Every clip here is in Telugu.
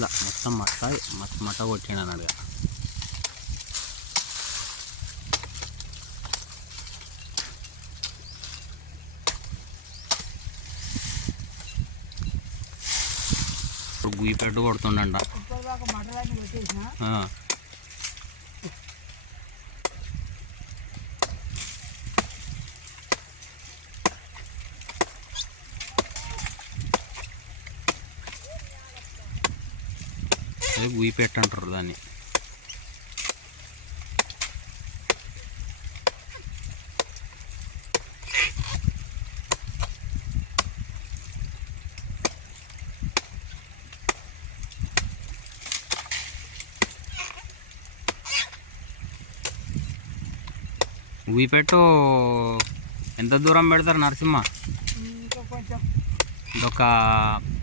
ఇట్లా మొత్తం మట్ట కొట్టిండు అన్నాడుగా. ఇప్పుడు గుయ్యి పెట్టు కొడుతుండంట. గుయ్యి పెట్టు అంటారు దాన్ని. గుయ్యి పెట్టు ఎంత దూరం పెడతారు నరసింహ? ఒక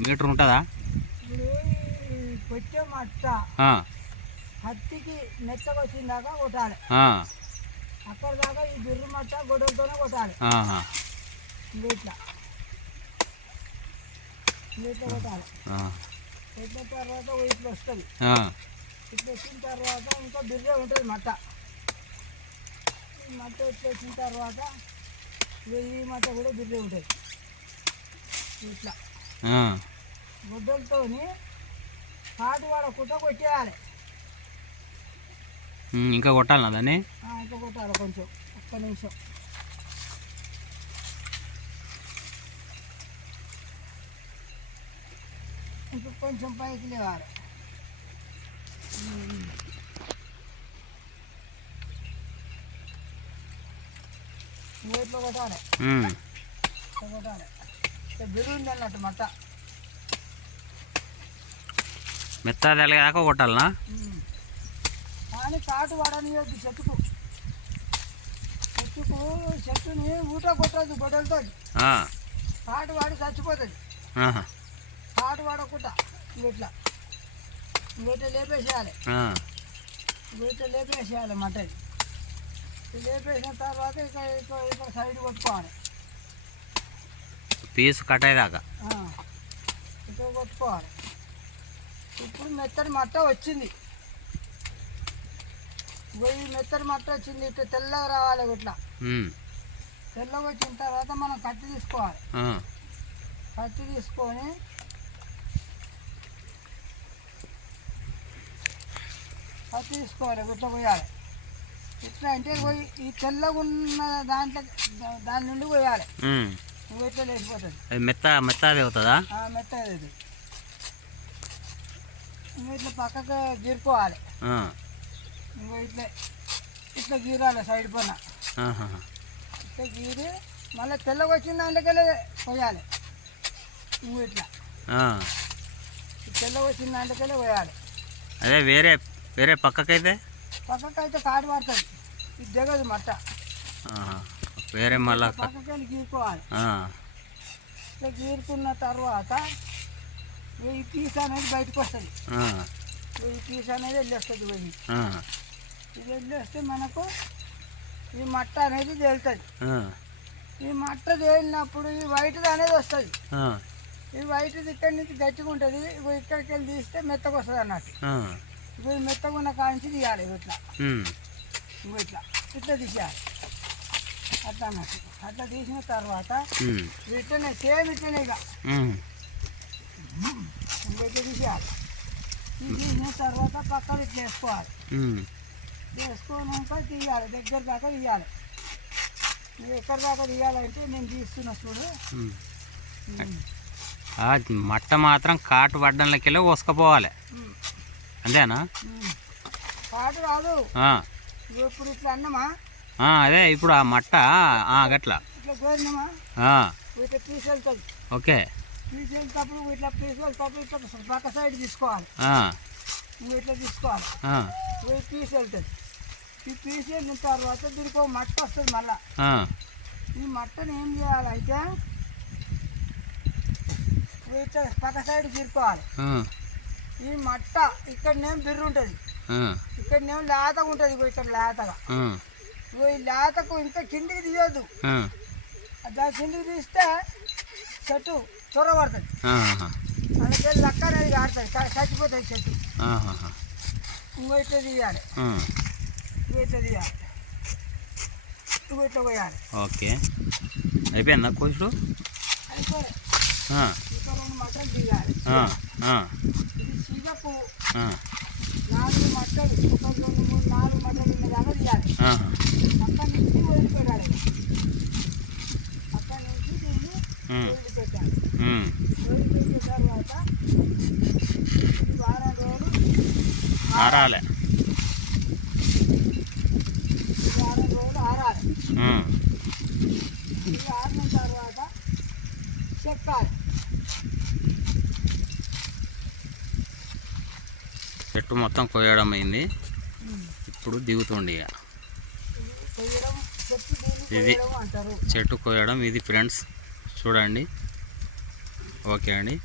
మీటర్ ఉంటుందా? కొట్టే మట్ట హత్తికి మెత్తగా వచ్చిందాకా కొట్టాలి. అక్కడ దాకా ఈ బిర్రు మట్ట గొడవలతోనే కొట్టాలి. ఇట్లా ఇట్లా కొట్టాలి. కొట్టిన తర్వాత ఇట్లా వస్తుంది. ఇట్లా వచ్చిన తర్వాత ఇంకా బిర్రే ఉంటుంది మట్ట. ఈ మట్ట ఇట్లా వచ్చిన తర్వాత ఈ మట్ట కూడా బిర్రే ఉంటుంది. ఇట్లా గుడ్డలతోని కాటు వాడకుండా కొట్టేయాలి. ఇంకా కొట్టాలన్నా దాన్ని? ఇంకా కొట్టాలి కొంచెం, ఒక్క నిమిషం. ఇంకా కొంచెం పైకి లేవాలి. ఇట్లా కొట్టాలి. ఇట్లా కొట్టాలి. బిరుంది అన్నట్టు మట్ట మెత్త తెలియదాకా కొట్టాలనా? కానీ కాటు వాడనియద్దు చెట్టుని ఊట కొట్టద్దు గొడ్డలతో. కాటు వాడి చచ్చిపోతుంది. కాటు వాడకుండా ఇట్లా లేపేసేయాలి. లేపేసేయాలి మటన్. లేపేసిన తర్వాత ఇక్కడ సైడ్ కొట్టుకోవాలి. పీసు కట్ అయ్యేదాకా ఇక్కడ కొట్టుకోవాలి. ఇప్పుడు మెత్తడి మట్ట వచ్చింది. మెత్తడి మట్ట వచ్చింది. ఇట్లా తెల్లగా రావాలి. ఇట్లా తెల్లగా వచ్చిన తర్వాత మనం కత్తి తీసుకోవాలి. కత్తి తీసుకొని ఇట్లా పోయాలి. ఇట్లా అంటే ఈ తెల్లగా ఉన్న దాని నుండి పోయాలి. నువ్వు ఇట్లా లేచిపోతుంది. మెత్తది అవుతుందా? మెత్తది. నువ్వు ఇట్లా పక్కకు గీరుకోవాలి. ఇంకో ఇట్లా గీరాలి సైడ్ పైన. ఇట్లా గీరి మళ్ళీ తెల్లగా వచ్చిన దాంట్లోకెళ్ళి పోయాలి. నువ్వు ఇట్లా తెల్లగా వచ్చిన దాంట్లోకెళ్ళి పోయాలి. అదే వేరే పక్కకైతే కాటు పడుతుంది. ఇది దిగదు మట్ట. వేరే మళ్ళీ పక్కకెళ్ళి గీరుకోవాలి. ఇట్లా గీరుకున్న తర్వాత ఈ పీస్ అనేది బయటకు వస్తుంది. ఈ పీస్ అనేది వెళ్ళొస్తుంది. ఇది వెళ్ళొస్తే మనకు ఈ మట్ట అనేది తేలుతుంది. ఈ మట్ట తేలినప్పుడు ఈ వైట్ది అనేది వస్తుంది. ఈ వైట్ది ఇక్కడి నుంచి గట్టిగా ఉంటుంది. ఇక్కడికి వెళ్ళి తీస్తే మెత్తగా వస్తుంది అన్నట్టు. ఇప్పుడు మెత్తగా ఉన్న కాడ నుంచి తీయాలి. ఇట్లా తీసేయాలి. అట్లా అన్నట్టు. అట్లా తీసిన తర్వాత ఇట్లనే సేమ్ ఇట్లనే ఇక ఇట్లా తీసేయాలి. తీసిన తర్వాత పక్కన ఇట్లా వేసుకోవాలి. వేసుకున్నాక తీయాలి. దగ్గర దాకా తీయాలి. నువ్వు ఎక్కడి దాకా తీయాలంటే నేను తీస్తున్నా చూడు. మట్ట మాత్రం కాటు పడ్డంలోకి కోసుకపోవాలి. అంతేనా? కాటు కాదు. ఇప్పుడు ఇట్లా అన్నమా? అదే ఇప్పుడు ఆ మట్ట గట్లా ఇట్లా కోరినామా ఇట్లా తీసుకెళ్తుంది. ఓకే. తీసుకెళ్ళేటప్పుడు ఇట్లా తీసుకెళ్తాప్పుడు ఇట్లా పక్క సైడ్ తీసుకోవాలి. నువ్వు ఇట్లా తీసుకోవాలి. తీసుకెళ్తుంది. ఈ తీసుకెళ్ళిన తర్వాత దీనికి ఒక మట్ట వస్తుంది. మళ్ళా ఈ మట్టను ఏం చేయాలంటే ఇట్లా పక్క సైడ్ తీసుకోవాలి. ఈ మట్ట ఇక్కడనేం బిర్రు ఉంటుంది. ఇక్కడనేం లేతగా ఉంటుంది. ఇక్కడ లేతగా ఈ లేతకు ఇంత కిందికి తీయొద్దు. దాని కిందికి తీస్తే చెట్టు త్వర పడుతుంది. అందుకే లక్క అనేది కాడుతుంది చచ్చిపోతుంది చెట్టు. ఆహాహా. ఇంకో ఇట్లా తీయాలి, ఇంకో ఇట్లా తీయాలి, ఇంకో ఇట్లా పోయాలి. ఓకే, అయిపోయిందా కోసుడు? అయిపోయి ఆ, ఇంకా 2 మట్టలు తీయాలి. ఆ, ఆ, ఇది సీజకు ఆ, 4 మట్టలు, 1 2 3 4 మట్టలు ఉన్నదాకా తీయాలి. ఆహా. అక్కడి నుంచి వదిలిపెట్టాలి. అక్కడి నుంచి దీన్ని ఉమ్, వదిలిపెట్టాలి. ఉమ్, వదిలిపెట్టిన తర్వాత ఈ వారం రోజులు ఆరాలే. ఈ వారం రోజులు ఆరాలి. ఉమ్, ఇది ఆరిన తర్వాత చెక్కాలి. చెట్టు మొత్తం కొయ్యడం అయింది, ఇప్పుడు దిగుతుండి ఇక. ఇది కొయ్యడం, చెట్టు దీన్ని ఇది కొయ్యడం అంటారు. చెట్టు కొయ్యడం ఇది ఫ్రెండ్స్, చూడండి. ఓకే అండి.